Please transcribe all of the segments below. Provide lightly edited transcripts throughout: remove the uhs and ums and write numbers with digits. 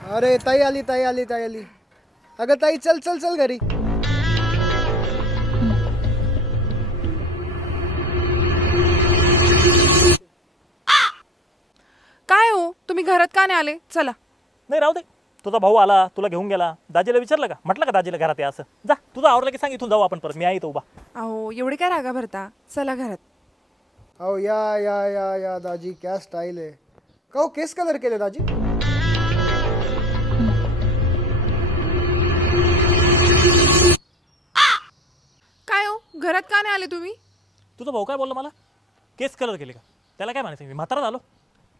अरे ताई आली ताई आली ताई आली. अगं ताई चल चल चल घरी. काय हो तुम्ही घरात का नाही आले? चला. नाही राहू दे. तुझा भाऊ आला तुला घेऊन गेला. दाजीला विचारलं का? म्हटलं का दाजीला घरात आहे असं? जा तुझं आवडलं की सांग इथून जाऊ आपण परत. मी आहे इथं उभा. अहो एवढे काय रागा भरता? चला घरात. अहो या या या या दाजी क्या स्टाईल आहे. का हो केस कलर केले दाजी? काय हो घरात का नाही आले तुम्ही? तुझा भाऊ काय बोलला मला? केस कलर केले का? त्याला काय म्हणायचं? मी म्हातारा झालो?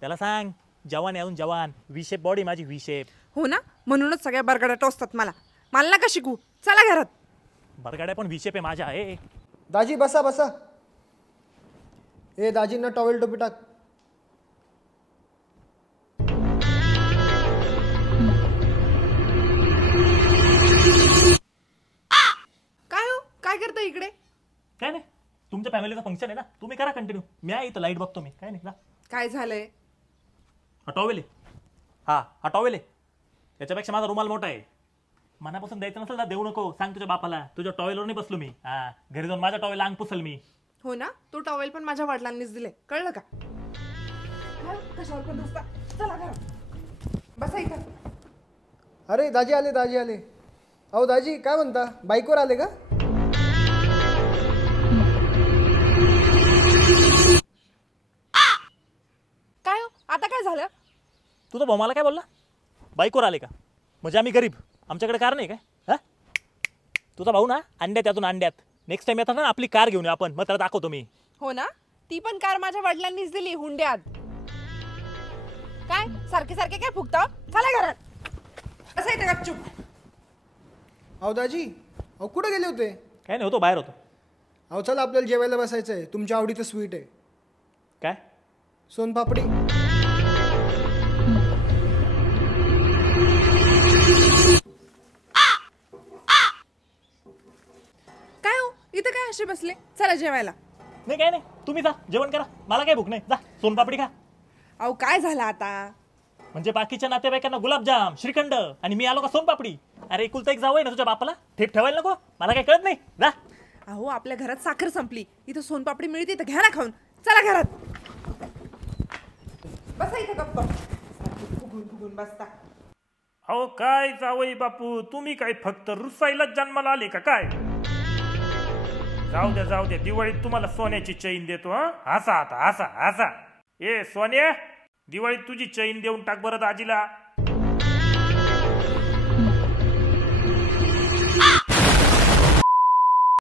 त्याला सांग जवान आहे अजून जवान. व्ही शेप बॉडी माझी व्ही शेप. हो ना म्हणूनच सगळ्या बरगाड्या टोचतात मला. मला नका शिकू. चला घरात. बरगाड्या पण व्ही शेप आहे माझ्या आहे. दाजी बसा बसा. ए दाजींना टॉवेल टोपी टाक. काय हो काय करता इकडे? काय नाही तुमच्या फॅमिलीचं फंक्शन आहे ना तुम्ही करा कंटिन्यू. मी आहे इथं लाईट बघतो मी. काय नाही जा. काय झालंय? हा टॉवेल आहे. हा टॉवेल आहे. त्याच्यापेक्षा माझा रुमाल मोठा आहे. मनापासून द्यायचं नसेल ना देऊ नको. सांग तुझ्या बापाला. तुझ्या टॉवेलवर नाही बसलो मी. हा घरी जाऊन माझ्या टॉवेल अंग पुसल मी. हो ना तो टॉवेल पण माझ्या वडिलांनीच दिले. कळलं का? कशावर पण बसता. चला घरात. बसा इथं. अरे दाजी आले दाजी आले. अहो दाजी काय म्हणता बाईकवर आले का? काय हो आता काय झालं? तुझा भाऊ मला काय बोलला? बाईकवर आले का? म्हणजे आम्ही गरीब आमच्याकडे कार नाही काय? हा तुझा भाऊ ना अंड्यात यातून अंड्यात. नेक्स्ट टाइम येतात ना आपली कार घेऊन ये आपण. मग त्याला दाखवतो मी. हो ना ती पण कार माझ्या वडिलांनीच दिली हुंड्यात. काय सारखे सारखे काय फुकता? चला घरात. असं येतं गपचूप. अहो दाजी अहो कुठे गेले होते? काय नाही होतो बाहेर होतो. अहो चला आपल्याला जेवायला बसायचं आहे. तुमच्या आवडीचं स्वीट आहे. काय? सोनपापडी. काय हो इथं काय असे बसले? चला जेवायला. नाही काय नाही तुम्ही जा जेवण करा. मला काय भूक नाही. जा सोनपापडी खा. अहो काय झालं आता? म्हणजे बाकीच्या नातेवाईकांना गुलाबजाम श्रीखंड आणि मी आलो का सोनपापडी. अरे एकुलता एक जावं आहे ना तुझ्या बापाला. ठेप ठेवायला नको. मला काय कळत नाही. जा. अहो आपल्या घरात साखर संपली. इथं सोनपापडी मिळते तर घ्या ना खाऊन. चला घरात. बसा इथं गप्प. फुगून फुगून बसता. अहो काय जावई बापू तुम्ही काय फक्त रुसायलाच जन्माला आले का काय? जाऊ द्या दिवाळीत तुम्हाला सोन्याची चैन देतो. हसा आता हसा हसा. ए सोन्या दिवाळीत तुझी चैन देऊन टाक बरं दाजीला.